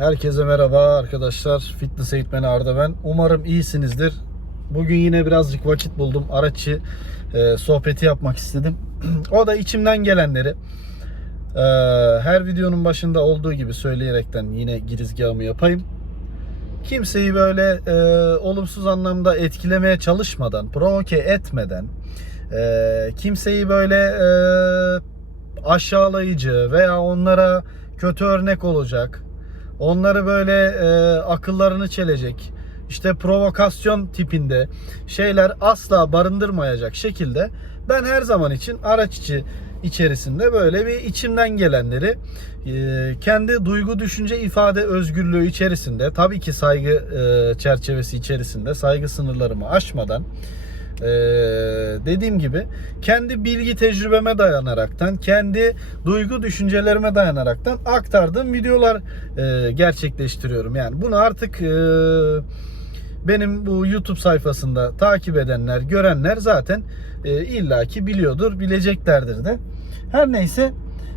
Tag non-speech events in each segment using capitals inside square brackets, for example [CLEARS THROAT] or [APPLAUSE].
Herkese merhaba arkadaşlar. Fitness eğitmeni Arda ben. Umarım iyisinizdir. Bugün yine birazcık vakit buldum. Araççı e, sohbeti yapmak istedim. [CLEARS THROAT] o da içimden gelenleri e, her videonun başında olduğu gibi söyleyerekten yine girizgahımı yapayım. Kimseyi böyle e, olumsuz anlamda etkilemeye çalışmadan, provoke etmeden, e, kimseyi böyle e, aşağılayıcı veya onlara kötü örnek olacak, onları böyle e, akıllarını çelecek, işte provokasyon tipinde şeyler asla barındırmayacak şekilde ben her zaman için araç içi içerisinde böyle bir içimden gelenleri e, kendi duygu düşünce ifade özgürlüğü içerisinde tabii ki saygı e, çerçevesi içerisinde saygı sınırlarımı aşmadan e, dediğim gibi kendi bilgi tecrübeme dayanaraktan kendi duygu düşüncelerime dayanaraktan aktardığım videolar e, gerçekleştiriyorum yani bunu artık e, benim bu YouTube sayfasında takip edenler, görenler zaten e, illaki biliyordur, bileceklerdir de. Her neyse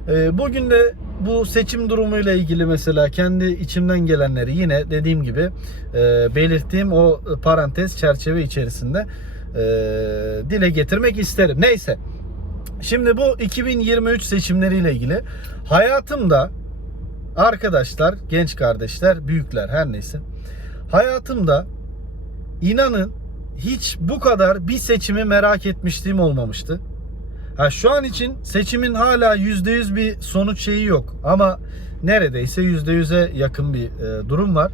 e, bugün de bu seçim durumuyla ilgili mesela kendi içimden gelenleri yine dediğim gibi e, belirttiğim o parantez çerçeve içerisinde e, dile getirmek isterim. Neyse. Şimdi bu 2023 seçimleriyle ilgili hayatımda arkadaşlar, genç kardeşler, büyükler her neyse. Hayatımda inanın hiç bu kadar bir seçimi merak etmişliğim olmamıştı. Ha şu an için seçimin hala %100 bir sonuç şeyi yok ama neredeyse %100'e yakın bir e, durum var.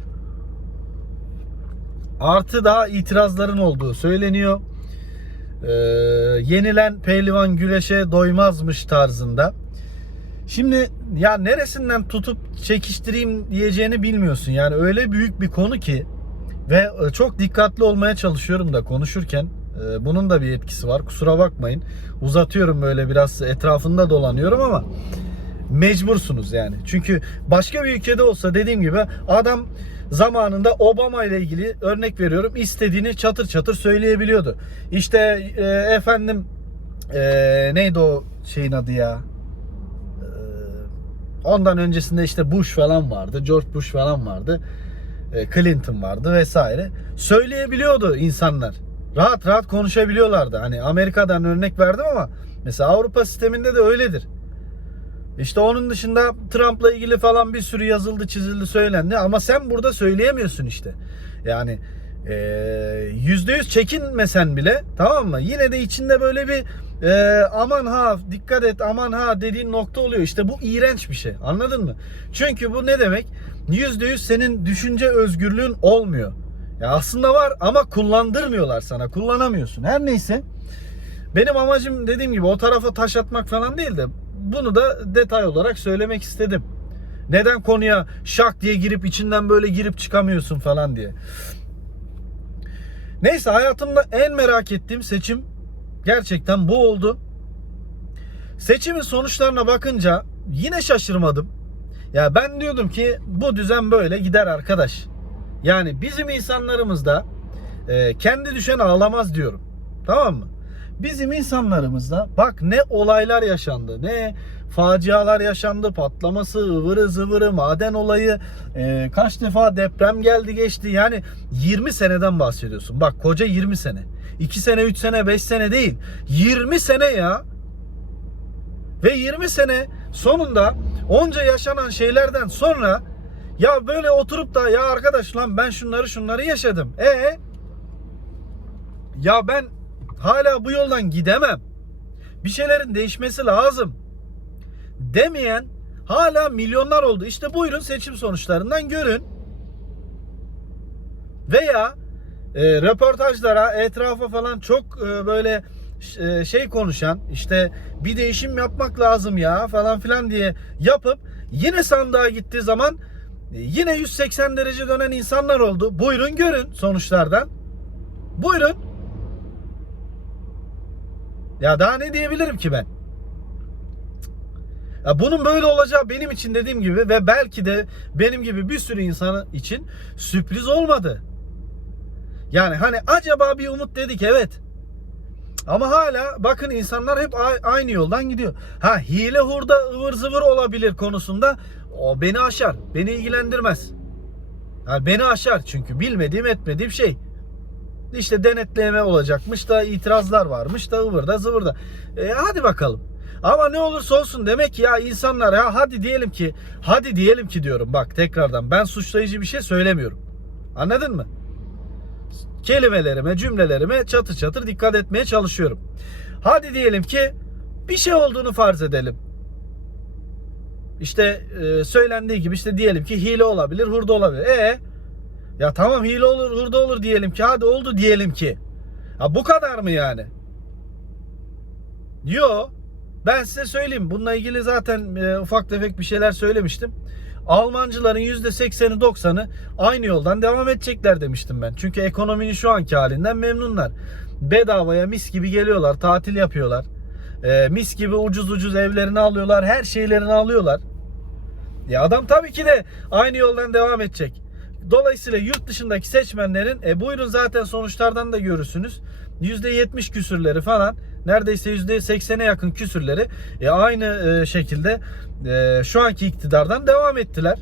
Artı daha itirazların olduğu söyleniyor. E, yenilen pehlivan güreşe doymazmış tarzında. Şimdi ya neresinden tutup çekiştireyim diyeceğini bilmiyorsun. Yani öyle büyük bir konu ki ve e, çok dikkatli olmaya çalışıyorum da konuşurken. E, Bunun da bir etkisi var. Kusura bakmayın. Uzatıyorum böyle biraz etrafında dolanıyorum ama mecbursunuz yani. Çünkü başka bir ülkede olsa dediğim gibi adam zamanında Obama ile ilgili örnek veriyorum istediğini çatır çatır söyleyebiliyordu. İşte e, efendim e, neydi o şeyin adı ya? E, ondan öncesinde işte Bush falan vardı. George Bush falan vardı. E, Clinton vardı vesaire. Söyleyebiliyordu insanlar. Rahat rahat konuşabiliyorlardı. Hani Amerika'dan örnek verdim ama mesela Avrupa sisteminde de öyledir. İşte onun dışında Trump'la ilgili falan bir sürü yazıldı, çizildi, söylendi ama sen burada söyleyemiyorsun işte. Yani e, yüzde yüz çekinmesen bile tamam mı? Yine de içinde böyle bir e, aman ha dikkat et aman ha dediğin nokta oluyor. İşte bu iğrenç bir şey. Anladın mı? Çünkü bu ne demek? Yüzde yüz senin düşünce özgürlüğün olmuyor. Ya aslında var ama kullandırmıyorlar sana. Kullanamıyorsun. Her neyse. Benim amacım dediğim gibi o tarafa taş atmak falan değil de bunu da detay olarak söylemek istedim. Neden konuya şak diye girip içinden böyle girip çıkamıyorsun falan diye. Neyse hayatımda en merak ettiğim seçim gerçekten bu oldu. Seçimin sonuçlarına bakınca yine şaşırmadım. Ya ben diyordum ki bu düzen böyle gider arkadaş. Yani bizim insanlarımızda e, kendi düşen ağlamaz diyorum. Tamam mı? Bizim insanlarımızda bak ne olaylar yaşandı, ne facialar yaşandı, patlaması, ıvırı zıvırı, maden olayı, e, kaç defa deprem geldi geçti. Yani 20 seneden bahsediyorsun. Bak koca 20 sene. 2 sene, 3 sene, 5 sene değil. 20 sene ya. Ve 20 sene sonunda onca yaşanan şeylerden sonra ya böyle oturup da ya arkadaş lan ben şunları şunları yaşadım. E ya ben hala bu yoldan gidemem. Bir şeylerin değişmesi lazım. Demeyen hala milyonlar oldu. İşte buyurun seçim sonuçlarından görün. Veya e, röportajlara, etrafa falan çok e, böyle e, şey konuşan işte bir değişim yapmak lazım ya falan filan diye yapıp yine sandığa gittiği zaman e, yine 180 derece dönen insanlar oldu. Buyurun görün sonuçlardan. Buyurun. Ya daha ne diyebilirim ki ben? Ya bunun böyle olacağı benim için dediğim gibi ve belki de benim gibi bir sürü insanı için sürpriz olmadı. Yani hani acaba bir umut dedik evet. Ama hala bakın insanlar hep aynı yoldan gidiyor. Ha hile hurda ıvır zıvır olabilir konusunda o beni aşar. Beni ilgilendirmez. Yani beni aşar çünkü bilmediğim etmediğim şey. İşte denetleme olacakmış da itirazlar varmış da ıvırda zıvırda. E, hadi bakalım. Ama ne olursa olsun demek ki ya insanlar ya hadi diyelim ki hadi diyelim ki diyorum bak tekrardan ben suçlayıcı bir şey söylemiyorum. Anladın mı? Kelimelerime, cümlelerime çatır çatır dikkat etmeye çalışıyorum. Hadi diyelim ki bir şey olduğunu farz edelim. İşte e, söylendiği gibi işte diyelim ki hile olabilir, hurda olabilir. E ya tamam hile olur, hurda olur diyelim ki. Hadi oldu diyelim ki. Ya bu kadar mı yani? Yo. Ben size söyleyeyim. Bununla ilgili zaten e, ufak tefek bir şeyler söylemiştim. Almancıların %80'i 90'ı aynı yoldan devam edecekler demiştim ben. Çünkü ekonominin şu anki halinden memnunlar. Bedavaya mis gibi geliyorlar, tatil yapıyorlar. E, mis gibi ucuz ucuz evlerini alıyorlar, her şeylerini alıyorlar. Ya adam tabii ki de aynı yoldan devam edecek. Dolayısıyla yurt dışındaki seçmenlerin e buyurun zaten sonuçlardan da görürsünüz. %70 küsürleri falan neredeyse %80'e yakın küsürleri e, aynı e, şekilde e, şu anki iktidardan devam ettiler.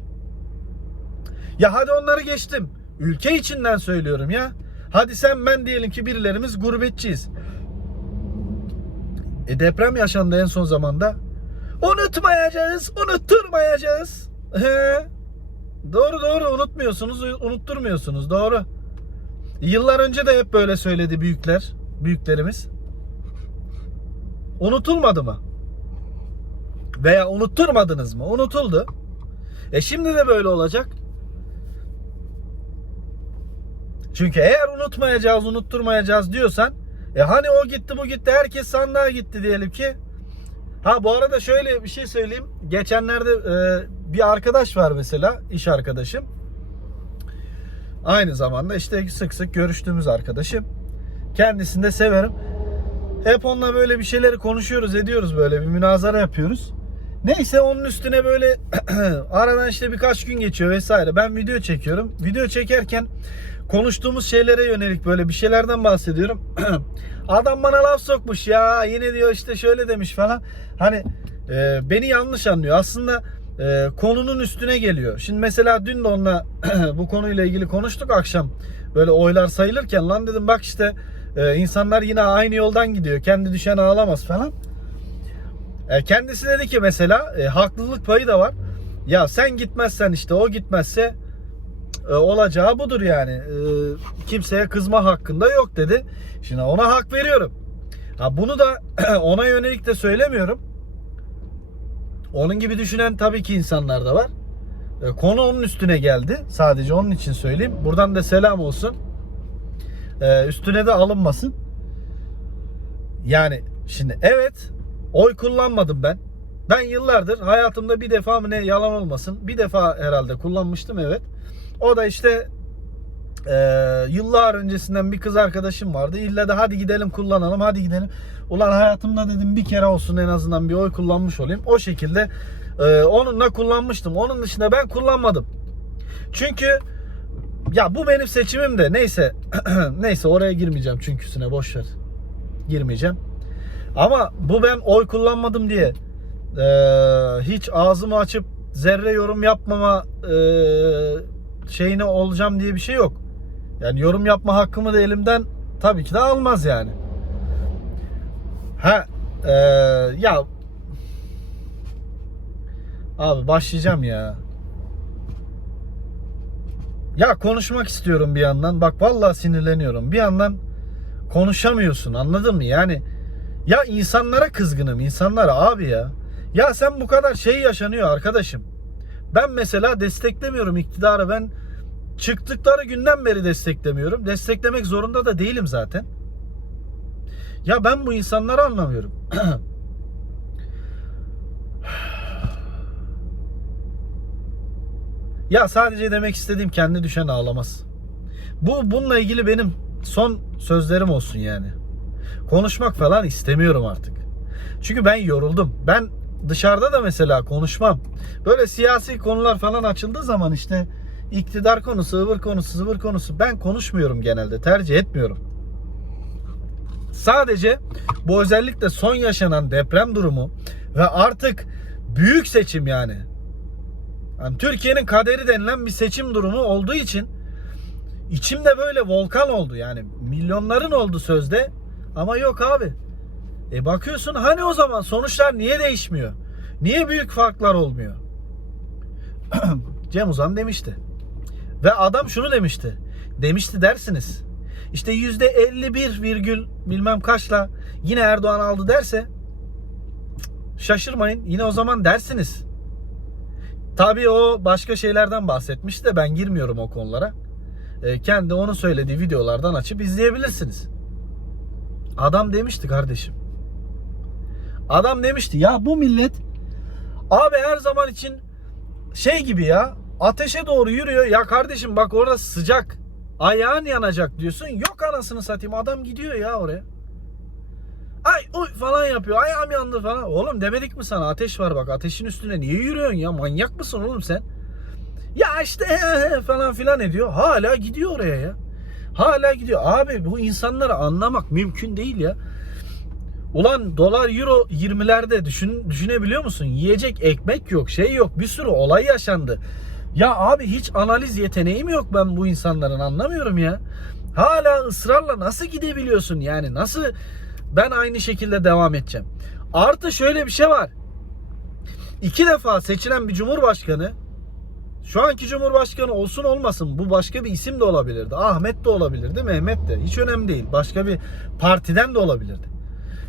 Ya hadi onları geçtim. Ülke içinden söylüyorum ya. Hadi sen ben diyelim ki birilerimiz gurbetçiyiz. E deprem yaşandı en son zamanda. Unutmayacağız, unutturmayacağız. Doğru doğru unutmuyorsunuz, unutturmuyorsunuz. Doğru. Yıllar önce de hep böyle söyledi büyükler, büyüklerimiz. Unutulmadı mı? Veya unutturmadınız mı? Unutuldu. E şimdi de böyle olacak. Çünkü eğer unutmayacağız, unutturmayacağız diyorsan e hani o gitti bu gitti herkes sandığa gitti diyelim ki. Ha bu arada şöyle bir şey söyleyeyim. Geçenlerde e, bir arkadaş var mesela iş arkadaşım. Aynı zamanda işte sık sık görüştüğümüz arkadaşım. Kendisini de severim. Hep onunla böyle bir şeyleri konuşuyoruz ediyoruz böyle bir münazara yapıyoruz. Neyse onun üstüne böyle [CLEARS THROAT] aradan işte birkaç gün geçiyor vesaire. Ben video çekiyorum. Video çekerken konuştuğumuz şeylere yönelik böyle bir şeylerden bahsediyorum. [CLEARS THROAT] Adam bana laf sokmuş ya yine diyor işte şöyle demiş falan. Hani e, beni yanlış anlıyor. Aslında e, konunun üstüne geliyor. Şimdi mesela dün de onunla [CLEARS THROAT] bu konuyla ilgili konuştuk akşam. Böyle oylar sayılırken lan dedim bak işte e, insanlar yine aynı yoldan gidiyor. Kendi düşen ağlamaz falan. E, kendisi dedi ki mesela e, haklılık payı da var. Ya sen gitmezsen işte o gitmezse e, olacağı budur yani. E, kimseye kızma hakkında yok dedi. Şimdi ona hak veriyorum. Ha bunu da [CLEARS THROAT] ona yönelik de söylemiyorum. Onun gibi düşünen tabii ki insanlar da var. E, konu onun üstüne geldi. Sadece onun için söyleyeyim. Buradan da selam olsun. E, üstüne de alınmasın. Yani şimdi evet oy kullanmadım ben. Ben yıllardır hayatımda bir defa mı ne yalan olmasın bir defa herhalde kullanmıştım evet. O da işte e, yıllar öncesinden bir kız arkadaşım vardı. İlla da hadi gidelim kullanalım hadi gidelim. Ulan hayatımda dedim bir kere olsun en azından bir oy kullanmış olayım. O şekilde e, onunla kullanmıştım. Onun dışında ben kullanmadım. Çünkü ya bu benim seçimim de neyse [CLEARS THROAT] neyse oraya girmeyeceğim çünküsüne boş ver. Girmeyeceğim. Ama bu ben oy kullanmadım diye e, hiç ağzımı açıp zerre yorum yapmama e, şeyine olacağım diye bir şey yok. Yani yorum yapma hakkımı da elimden tabii ki de almaz yani. Ha e, ya abi başlayacağım ya. Ya konuşmak istiyorum bir yandan. Bak vallahi sinirleniyorum. Bir yandan konuşamıyorsun. Anladın mı? Yani ya insanlara kızgınım. insanlara abi ya. Ya sen bu kadar şey yaşanıyor arkadaşım. Ben mesela desteklemiyorum iktidarı. Ben çıktıkları günden beri desteklemiyorum. Desteklemek zorunda da değilim zaten. Ya ben bu insanları anlamıyorum. [CLEARS THROAT] ya sadece demek istediğim kendi düşen ağlamaz. Bu bununla ilgili benim son sözlerim olsun yani. Konuşmak falan istemiyorum artık. Çünkü ben yoruldum. Ben dışarıda da mesela konuşmam. Böyle siyasi konular falan açıldığı zaman işte iktidar konusu, ıvır konusu, zıvır konusu ben konuşmuyorum genelde. Tercih etmiyorum. Sadece bu özellikle son yaşanan deprem durumu ve artık büyük seçim yani. Yani Türkiye'nin kaderi denilen bir seçim durumu olduğu için içimde böyle volkan oldu yani milyonların oldu sözde ama yok abi. E bakıyorsun hani o zaman sonuçlar niye değişmiyor? Niye büyük farklar olmuyor? [CLEARS THROAT] Cem Uzan demişti. Ve adam şunu demişti. Demişti dersiniz. İşte yüzde 51 virgül bilmem kaçla yine Erdoğan aldı derse şaşırmayın. Yine o zaman dersiniz. Tabii o başka şeylerden bahsetmiş de ben girmiyorum o konulara. E, kendi onun söylediği videolardan açıp izleyebilirsiniz. Adam demişti kardeşim. Adam demişti ya bu millet abi her zaman için şey gibi ya ateşe doğru yürüyor. Ya kardeşim bak orada sıcak. Ayağın yanacak diyorsun. Yok anasını satayım adam gidiyor ya oraya. Ay oy falan yapıyor. Ayağım yandı falan. Oğlum demedik mi sana ateş var bak ateşin üstüne niye yürüyorsun ya? Manyak mısın oğlum sen? Ya işte falan filan ediyor. Hala gidiyor oraya ya. Hala gidiyor. Abi bu insanları anlamak mümkün değil ya. Ulan dolar euro 20'lerde düşün, düşünebiliyor musun? Yiyecek ekmek yok, şey yok. Bir sürü olay yaşandı. Ya abi hiç analiz yeteneğim yok ben bu insanların anlamıyorum ya. Hala ısrarla nasıl gidebiliyorsun yani nasıl ben aynı şekilde devam edeceğim. Artı şöyle bir şey var. İki defa seçilen bir cumhurbaşkanı şu anki cumhurbaşkanı olsun olmasın bu başka bir isim de olabilirdi. Ahmet de olabilirdi, Mehmet de. Hiç önemli değil. Başka bir partiden de olabilirdi.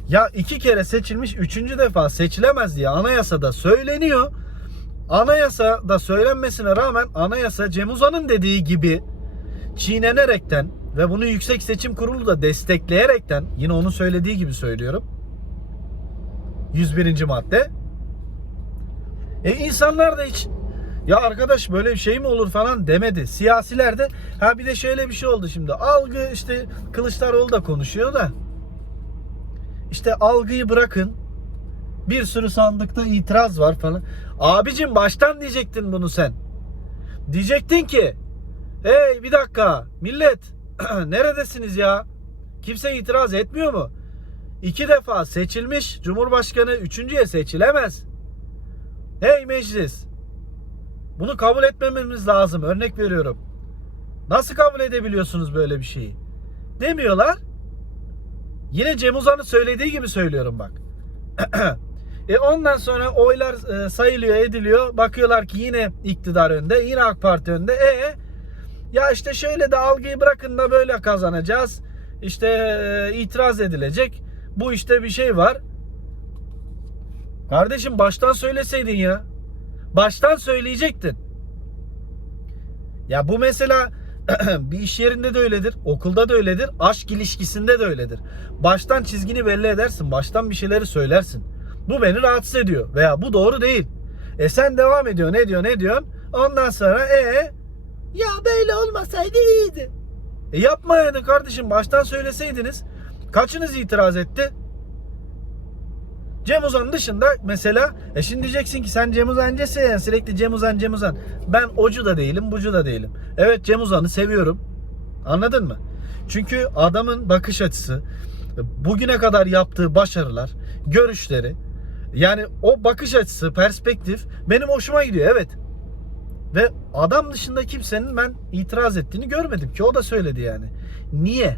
Ya iki kere seçilmiş, üçüncü defa seçilemez diye anayasada söyleniyor. Anayasada söylenmesine rağmen anayasa Cem Uzan'ın dediği gibi çiğnenerekten ve bunu Yüksek Seçim Kurulu da destekleyerekten yine onun söylediği gibi söylüyorum. 101. madde. E insanlar da hiç ya arkadaş böyle bir şey mi olur falan demedi. Siyasiler de ha bir de şöyle bir şey oldu şimdi. Algı işte Kılıçdaroğlu da konuşuyor da işte algıyı bırakın. Bir sürü sandıkta itiraz var falan. Abicim baştan diyecektin bunu sen. Diyecektin ki hey bir dakika millet [CLEARS THROAT] neredesiniz ya? Kimse itiraz etmiyor mu? İki defa seçilmiş Cumhurbaşkanı üçüncüye seçilemez. Hey meclis. Bunu kabul etmememiz lazım. Örnek veriyorum. Nasıl kabul edebiliyorsunuz böyle bir şeyi? Demiyorlar. Yine Cem Uzan'ın söylediği gibi söylüyorum bak. [CLEARS THROAT] e ondan sonra oylar e, sayılıyor ediliyor. Bakıyorlar ki yine iktidar önde. Yine AK Parti önde. E ya işte şöyle de algıyı bırakın da böyle kazanacağız. İşte e, itiraz edilecek. Bu işte bir şey var. Kardeşim baştan söyleseydin ya. Baştan söyleyecektin. Ya bu mesela [CLEARS THROAT] bir iş yerinde de öyledir, okulda da öyledir, aşk ilişkisinde de öyledir. Baştan çizgini belli edersin, baştan bir şeyleri söylersin. Bu beni rahatsız ediyor veya bu doğru değil. E sen devam ediyorsun, ne diyorsun, ne diyorsun? Ondan sonra e ya böyle olmasaydı iyiydi. E yapmayaydın kardeşim, baştan söyleseydiniz. Kaçınız itiraz etti? Cem Uzan dışında mesela e şimdi diyeceksin ki sen Cem Uzancısın yani sürekli Cem Uzan Cem Uzan. Ben ocu da değilim bucu da değilim. Evet Cem Uzan'ı seviyorum. Anladın mı? Çünkü adamın bakış açısı bugüne kadar yaptığı başarılar, görüşleri yani o bakış açısı, perspektif benim hoşuma gidiyor evet. Ve adam dışında kimsenin ben itiraz ettiğini görmedim ki o da söyledi yani. Niye?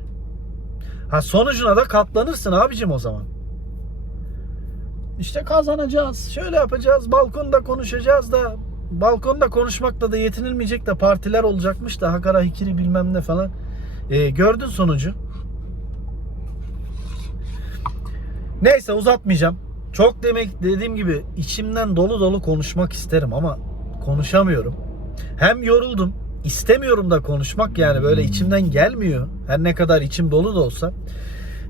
Ha sonucuna da katlanırsın abicim o zaman. İşte kazanacağız. Şöyle yapacağız. Balkonda konuşacağız da balkonda konuşmakla da yetinilmeyecek de partiler olacakmış da Hakara Hikiri bilmem ne falan. Ee, gördün sonucu. Neyse uzatmayacağım. Çok demek dediğim gibi içimden dolu dolu konuşmak isterim ama konuşamıyorum. Hem yoruldum. istemiyorum da konuşmak yani böyle içimden gelmiyor. Her ne kadar içim dolu da olsa.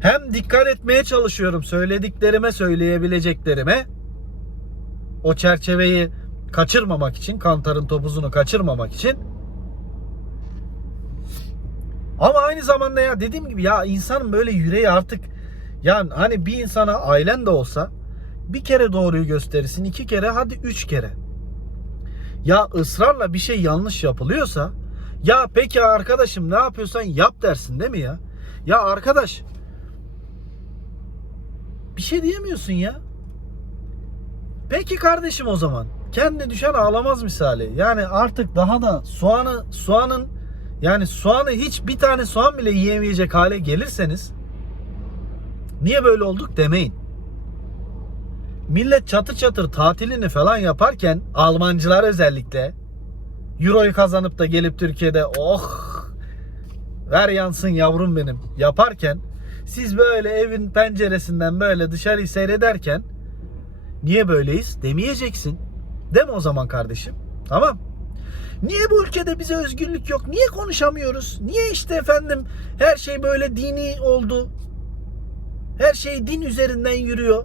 Hem dikkat etmeye çalışıyorum söylediklerime söyleyebileceklerime. O çerçeveyi kaçırmamak için, kantarın topuzunu kaçırmamak için. Ama aynı zamanda ya dediğim gibi ya insanın böyle yüreği artık yani hani bir insana ailen de olsa bir kere doğruyu gösterirsin, iki kere hadi üç kere. Ya ısrarla bir şey yanlış yapılıyorsa ya peki arkadaşım ne yapıyorsan yap dersin değil mi ya? Ya arkadaş bir şey diyemiyorsun ya. Peki kardeşim o zaman. kendi düşen ağlamaz misali. Yani artık daha da soğanı soğanın yani soğanı hiç bir tane soğan bile yiyemeyecek hale gelirseniz niye böyle olduk demeyin. Millet çatır çatır tatilini falan yaparken Almancılar özellikle Euro'yu kazanıp da gelip Türkiye'de oh ver yansın yavrum benim yaparken siz böyle evin penceresinden böyle dışarıyı seyrederken niye böyleyiz demeyeceksin. Deme o zaman kardeşim. Tamam. Niye bu ülkede bize özgürlük yok? Niye konuşamıyoruz? Niye işte efendim her şey böyle dini oldu? Her şey din üzerinden yürüyor.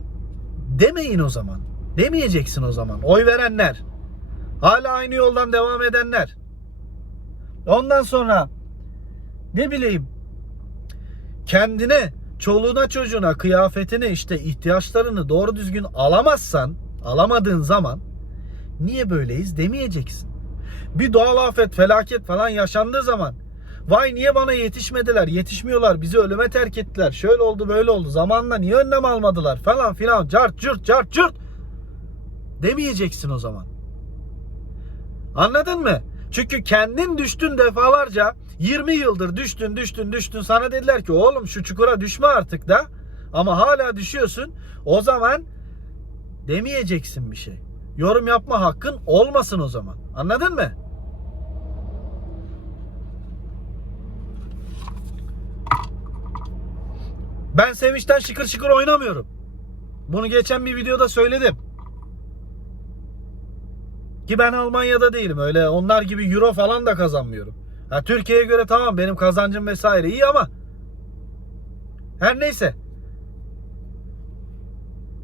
Demeyin o zaman. Demeyeceksin o zaman. Oy verenler. Hala aynı yoldan devam edenler. Ondan sonra ne bileyim kendine, çoluğuna, çocuğuna, kıyafetine işte ihtiyaçlarını doğru düzgün alamazsan, alamadığın zaman niye böyleyiz demeyeceksin. Bir doğal afet, felaket falan yaşandığı zaman vay niye bana yetişmediler, yetişmiyorlar, bizi ölüme terk ettiler, şöyle oldu böyle oldu, zamanla niye önlem almadılar falan filan, cart cürt cart cürt demeyeceksin o zaman. Anladın mı? Çünkü kendin düştün defalarca 20 yıldır düştün düştün düştün sana dediler ki oğlum şu çukura düşme artık da ama hala düşüyorsun o zaman demeyeceksin bir şey. Yorum yapma hakkın olmasın o zaman. Anladın mı? Ben sevinçten şıkır şıkır oynamıyorum. Bunu geçen bir videoda söyledim. Ki ben Almanya'da değilim. Öyle onlar gibi euro falan da kazanmıyorum. Ha, Türkiye'ye göre tamam benim kazancım vesaire iyi ama her neyse.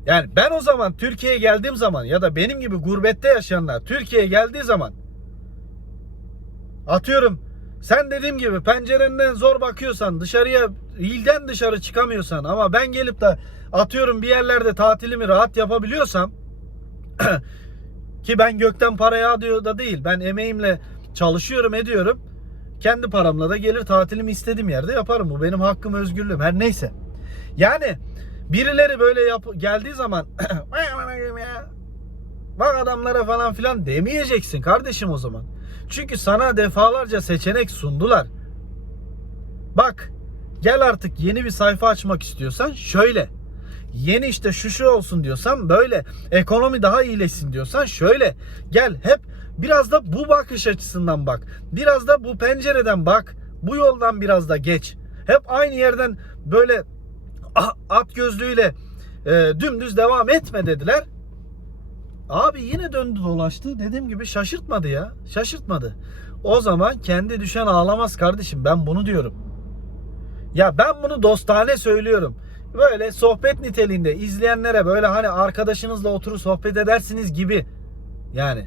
Yani ben o zaman Türkiye'ye geldiğim zaman ya da benim gibi gurbette yaşayanlar Türkiye'ye geldiği zaman atıyorum sen dediğim gibi pencerenden zor bakıyorsan dışarıya ilden dışarı çıkamıyorsan ama ben gelip de atıyorum bir yerlerde tatilimi rahat yapabiliyorsam [CLEARS THROAT] ki ben gökten para yağıyor da değil ben emeğimle çalışıyorum ediyorum kendi paramla da gelir tatilimi istediğim yerde yaparım bu benim hakkım özgürlüğüm her neyse yani birileri böyle yap geldiği zaman [CLEARS THROAT] bak adamlara falan filan demeyeceksin kardeşim o zaman. Çünkü sana defalarca seçenek sundular. Bak gel artık yeni bir sayfa açmak istiyorsan şöyle. Yeni işte şu şu olsun diyorsan böyle. Ekonomi daha iyileşsin diyorsan şöyle. Gel hep biraz da bu bakış açısından bak. Biraz da bu pencereden bak. Bu yoldan biraz da geç. Hep aynı yerden böyle at gözlüğüyle e, dümdüz devam etme dediler. Abi yine döndü dolaştı. Dediğim gibi şaşırtmadı ya. Şaşırtmadı. O zaman kendi düşen ağlamaz kardeşim. Ben bunu diyorum. Ya ben bunu dostane söylüyorum. Böyle sohbet niteliğinde izleyenlere böyle hani arkadaşınızla oturur sohbet edersiniz gibi. Yani.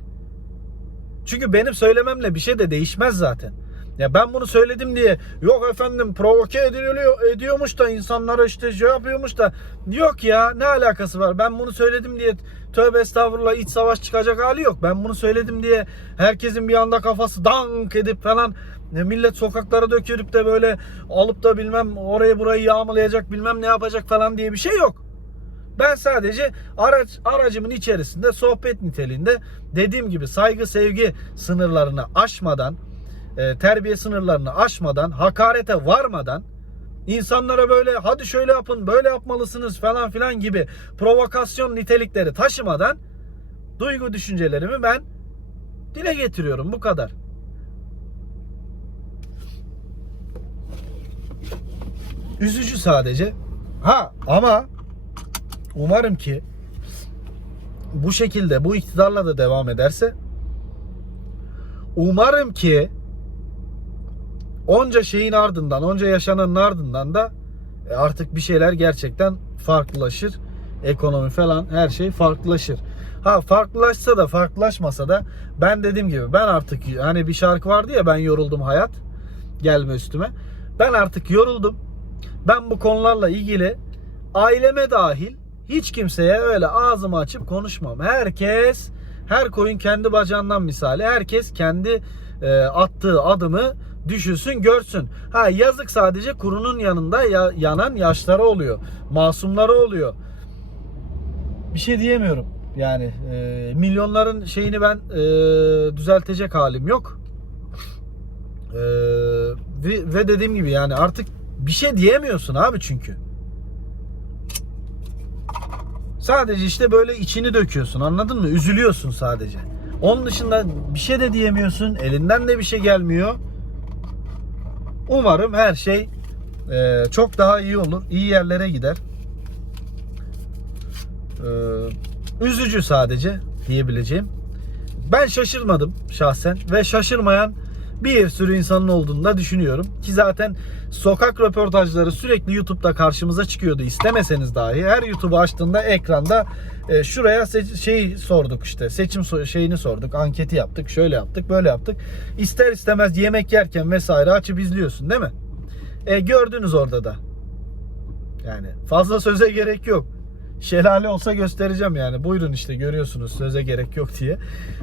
Çünkü benim söylememle bir şey de değişmez zaten. Ya ben bunu söyledim diye yok efendim provoke ediliyor ediyormuş da insanlara işte şey yapıyormuş da yok ya ne alakası var ben bunu söyledim diye tövbe estağfurullah iç savaş çıkacak hali yok ben bunu söyledim diye herkesin bir anda kafası dank edip falan e, millet sokaklara dökülüp de böyle alıp da bilmem orayı burayı yağmalayacak bilmem ne yapacak falan diye bir şey yok. Ben sadece araç aracımın içerisinde sohbet niteliğinde dediğim gibi saygı sevgi sınırlarını aşmadan e, terbiye sınırlarını aşmadan, hakarete varmadan insanlara böyle hadi şöyle yapın, böyle yapmalısınız falan filan gibi provokasyon nitelikleri taşımadan duygu düşüncelerimi ben dile getiriyorum bu kadar. Üzücü sadece. Ha ama umarım ki bu şekilde bu iktidarla da devam ederse umarım ki onca şeyin ardından, onca yaşananın ardından da e, artık bir şeyler gerçekten farklılaşır. Ekonomi falan her şey farklılaşır. Ha farklılaşsa da farklılaşmasa da ben dediğim gibi ben artık hani bir şarkı vardı ya ben yoruldum hayat gelme üstüme. Ben artık yoruldum. Ben bu konularla ilgili aileme dahil hiç kimseye öyle ağzımı açıp konuşmam. Herkes her koyun kendi bacağından misali. Herkes kendi e, attığı adımı düşünsün görsün. Ha yazık sadece kurunun yanında ya, yanan yaşları oluyor. Masumları oluyor. Bir şey diyemiyorum. Yani e, milyonların şeyini ben e, düzeltecek halim yok. E, ve, ve dediğim gibi yani artık bir şey diyemiyorsun abi çünkü. Sadece işte böyle içini döküyorsun anladın mı? Üzülüyorsun sadece. Onun dışında bir şey de diyemiyorsun. Elinden de bir şey gelmiyor. Umarım her şey e, çok daha iyi olur. iyi yerlere gider. E, üzücü sadece diyebileceğim. Ben şaşırmadım şahsen ve şaşırmayan bir sürü insanın olduğunu da düşünüyorum. Ki zaten sokak röportajları sürekli YouTube'da karşımıza çıkıyordu istemeseniz dahi. Her YouTube'u açtığında ekranda e, şuraya şey sorduk işte seçim so- şeyini sorduk, anketi yaptık, şöyle yaptık, böyle yaptık. İster istemez yemek yerken vesaire açıp izliyorsun değil mi? E, gördünüz orada da. Yani fazla söze gerek yok. Şelale olsa göstereceğim yani. Buyurun işte görüyorsunuz söze gerek yok diye.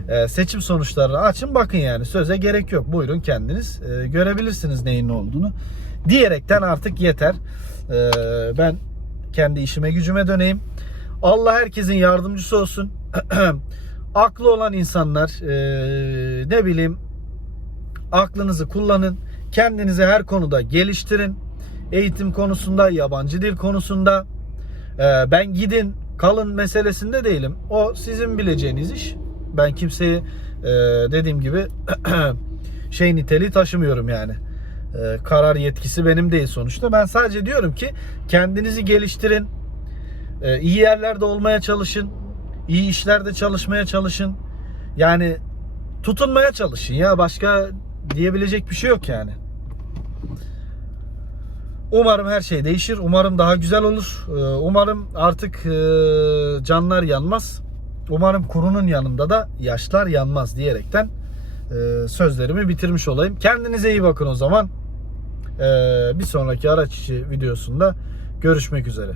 Ee, seçim sonuçlarını açın bakın yani söze gerek yok. Buyurun kendiniz e, görebilirsiniz neyin ne olduğunu. Diyerekten artık yeter. Ee, ben kendi işime gücüme döneyim. Allah herkesin yardımcısı olsun. [CLEARS THROAT] Aklı olan insanlar e, ne bileyim aklınızı kullanın. Kendinizi her konuda geliştirin. Eğitim konusunda, yabancı dil konusunda. Ee, ben gidin kalın meselesinde değilim. O sizin bileceğiniz iş. Ben kimseyi e, dediğim gibi [CLEARS THROAT] şey niteliği taşımıyorum yani. E, karar yetkisi benim değil sonuçta. Ben sadece diyorum ki kendinizi geliştirin. E, iyi yerlerde olmaya çalışın. iyi işlerde çalışmaya çalışın. Yani tutunmaya çalışın ya. Başka diyebilecek bir şey yok yani. Umarım her şey değişir. Umarım daha güzel olur. Ee, Umarım artık e, canlar yanmaz. Umarım kurunun yanında da yaşlar yanmaz diyerekten e, sözlerimi bitirmiş olayım. Kendinize iyi bakın o zaman. Ee, Bir sonraki araç içi videosunda görüşmek üzere.